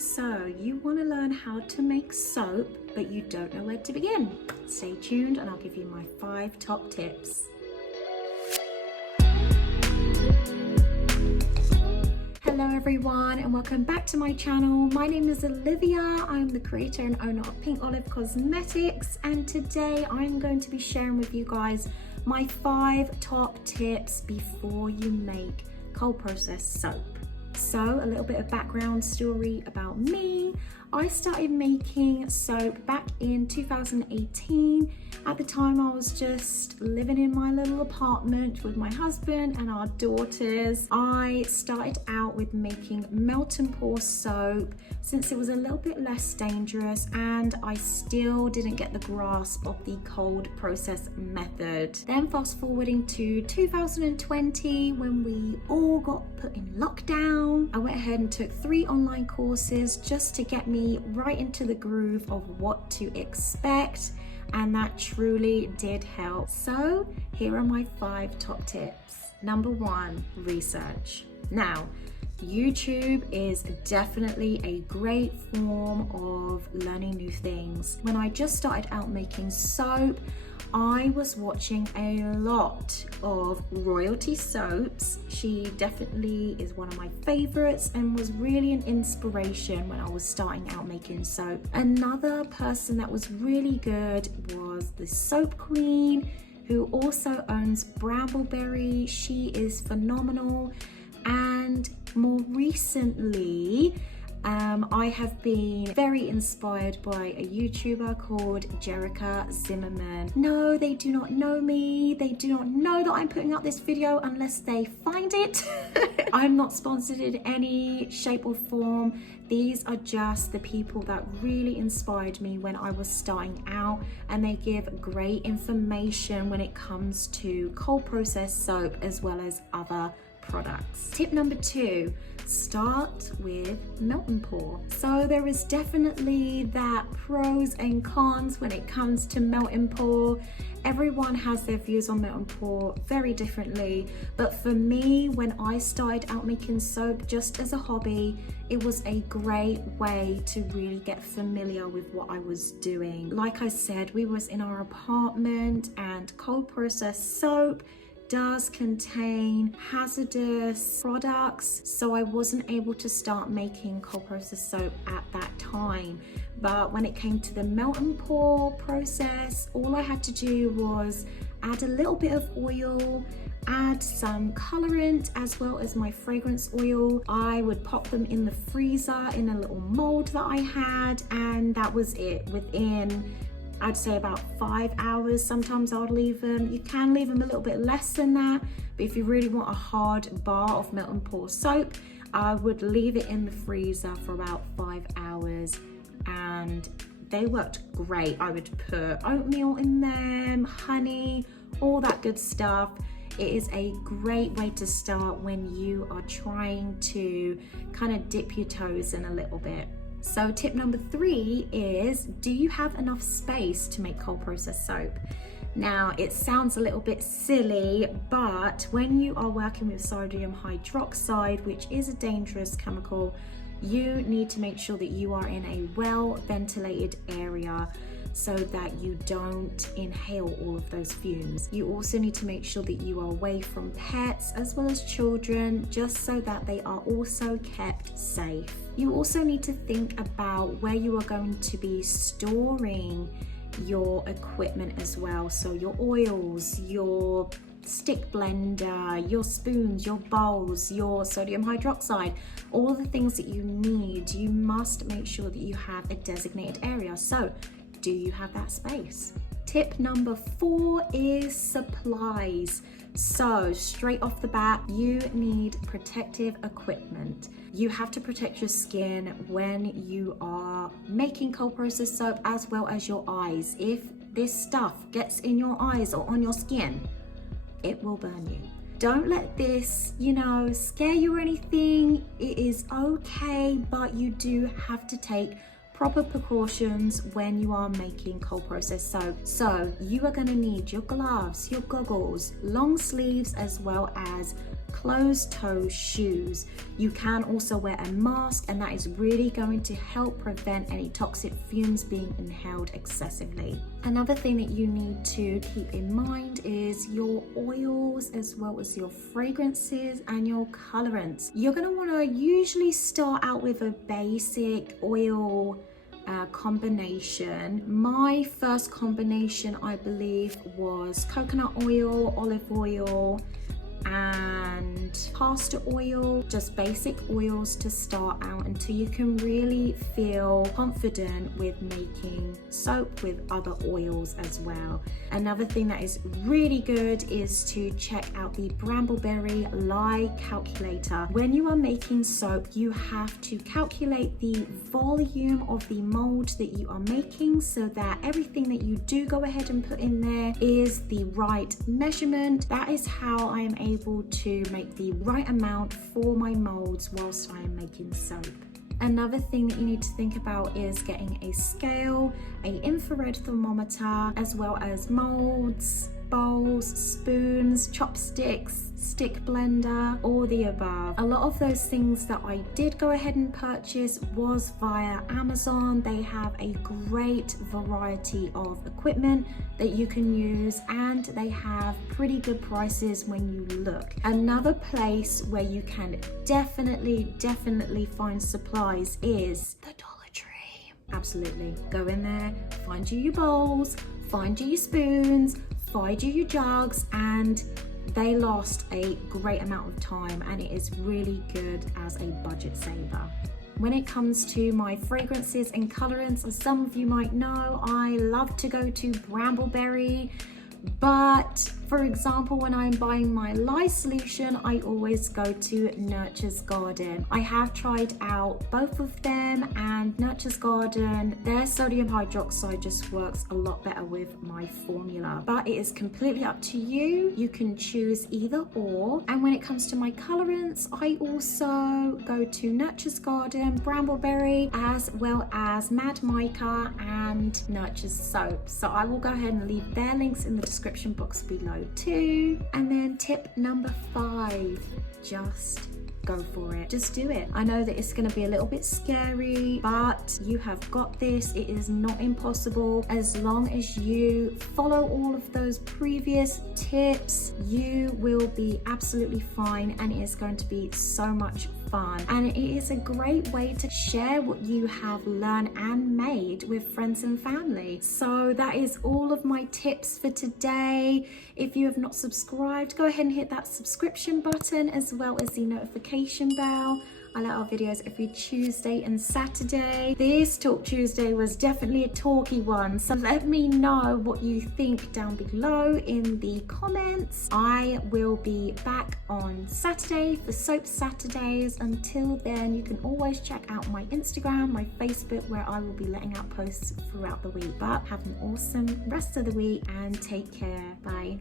So you want to learn how to make soap, but you don't know where to begin? Stay tuned and I'll give you my 5 top tips. Hello everyone and welcome back to my channel. My name is Olivia. I'm the creator and owner of Pink Olive Cosmetics, and today I'm going to be sharing with you guys my 5 top tips before you make cold process soap. So a little bit of background story about me. I started making soap back in 2018. At the time I was just living in my little apartment with my husband and our daughters. I started out with making melt and pour soap since it was a little bit less dangerous, and I still didn't get the grasp of the cold process method. Then fast forwarding to 2020 when we all got put in lockdown, I went ahead and took 3 online courses just to get me right into the groove of what to expect, and that truly did help. So here are my 5 top tips. Number 1, research. Now, YouTube is definitely a great form of learning new things. When I just started out making soap, I was watching a lot of royalty soaps. She definitely is one of my favorites and was really an inspiration when I was starting out making soap. Another person that was really good was the Soap Queen, who also owns Brambleberry. She is phenomenal. And more recently, I have been very inspired by a YouTuber called Jerica Zimmerman. No, they do not know me. They do not know that I'm putting out this video unless they find it. I'm not sponsored in any shape or form. These are just the people that really inspired me when I was starting out, and they give great information when it comes to cold process soap as well as other products. Tip number 2, start with melt and pour. So there is definitely that pros and cons when it comes to melt and pour. Everyone has their views on melt and pour very differently, but for me, when I started out making soap just as a hobby, it was a great way to really get familiar with what I was doing. Like I said, we was in our apartment, and cold process soap does contain hazardous products, so I wasn't able to start making cold process soap at that time. But when it came to the melt and pour process, all I had to do was add a little bit of oil, add some colorant as well as my fragrance oil. I would pop them in the freezer in a little mold that I had, and that was it. Within, I'd say, about 5 hours. Sometimes I'd leave them, you can leave them a little bit less than that, but if you really want a hard bar of melt and pour soap, I would leave it in the freezer for about 5 hours, and they worked great. I would put oatmeal in them, honey, all that good stuff. It is a great way to start when you are trying to kind of dip your toes in a little bit. So tip number 3 is, do you have enough space to make cold process soap? Now, it sounds a little bit silly, but when you are working with sodium hydroxide, which is a dangerous chemical, you need to make sure that you are in a well ventilated area so that you don't inhale all of those fumes. You also need to make sure that you are away from pets as well as children, just so that they are also kept safe. You also need to think about where you are going to be storing your equipment as well. So your oils, your stick blender, your spoons, your bowls, your sodium hydroxide, all the things that you need, you must make sure that you have a designated area. So do you have that space? Tip number 4 is supplies. So straight off the bat, you need protective equipment. You have to protect your skin when you are making cold process soap, as well as your eyes. If this stuff gets in your eyes or on your skin, it will burn you. Don't let this, scare you or anything. It is okay, but you do have to take proper precautions when you are making cold process soap. So you are going to need your gloves, your goggles, long sleeves, as well as closed-toe shoes. You can also wear a mask, and that is really going to help prevent any toxic fumes being inhaled excessively. Another thing that you need to keep in mind is your oils as well as your fragrances and your colorants. You're going to want to usually start out with a basic oil combination. My first combination, I believe, was coconut oil, olive oil, and castor oil, just basic oils to start out until you can really feel confident with making soap with other oils as well. Another thing that is really good is to check out the Brambleberry Lye Calculator. When you are making soap, you have to calculate the volume of the mold that you are making so that everything that you do go ahead and put in there is the right measurement. That is how I am able to make the right amount for my molds whilst I am making soap. Another thing that you need to think about is getting a scale, an infrared thermometer, as well as molds, bowls, spoons, chopsticks, stick blender, all the above. A lot of those things that I did go ahead and purchase was via Amazon. They have a great variety of equipment that you can use, and they have pretty good prices when you look. Another place where you can definitely find supplies is the Dollar Tree. Absolutely. Go in there, find you your bowls, find you your spoons, find you your jugs, and they last a great amount of time, and it is really good as a budget saver. When it comes to my fragrances and colorants, as some of you might know, I love to go to Brambleberry. But for example, when I'm buying my lye solution, I always go to Nurture's Garden. I have tried out both of them, and Nurture's Garden, their sodium hydroxide just works a lot better with my formula. But it is completely up to you. You can choose either or. And when it comes to my colorants, I also go to Nurture's Garden, Brambleberry, as well as Mad Mica and Nurture's Soap. So I will go ahead and leave their links in the description box below too. And then tip number 5, just go for it. Just do it. I know that it's going to be a little bit scary, but you have got this. It is not impossible. As long as you follow all of those previous tips, you will be absolutely fine, and it is going to be so much fun. And it is a great way to share what you have learned and made with friends and family. So that is all of my tips for today. If you have not subscribed, go ahead and hit that subscription button as well as the notification bell. I let our videos every Tuesday and Saturday. This Talk Tuesday was definitely a talky one, so let me know what you think down below in the comments. I will be back on Saturday for Soap Saturdays. Until then, you can always check out my Instagram, my Facebook, where I will be letting out posts throughout the week. But have an awesome rest of the week and take care. Bye.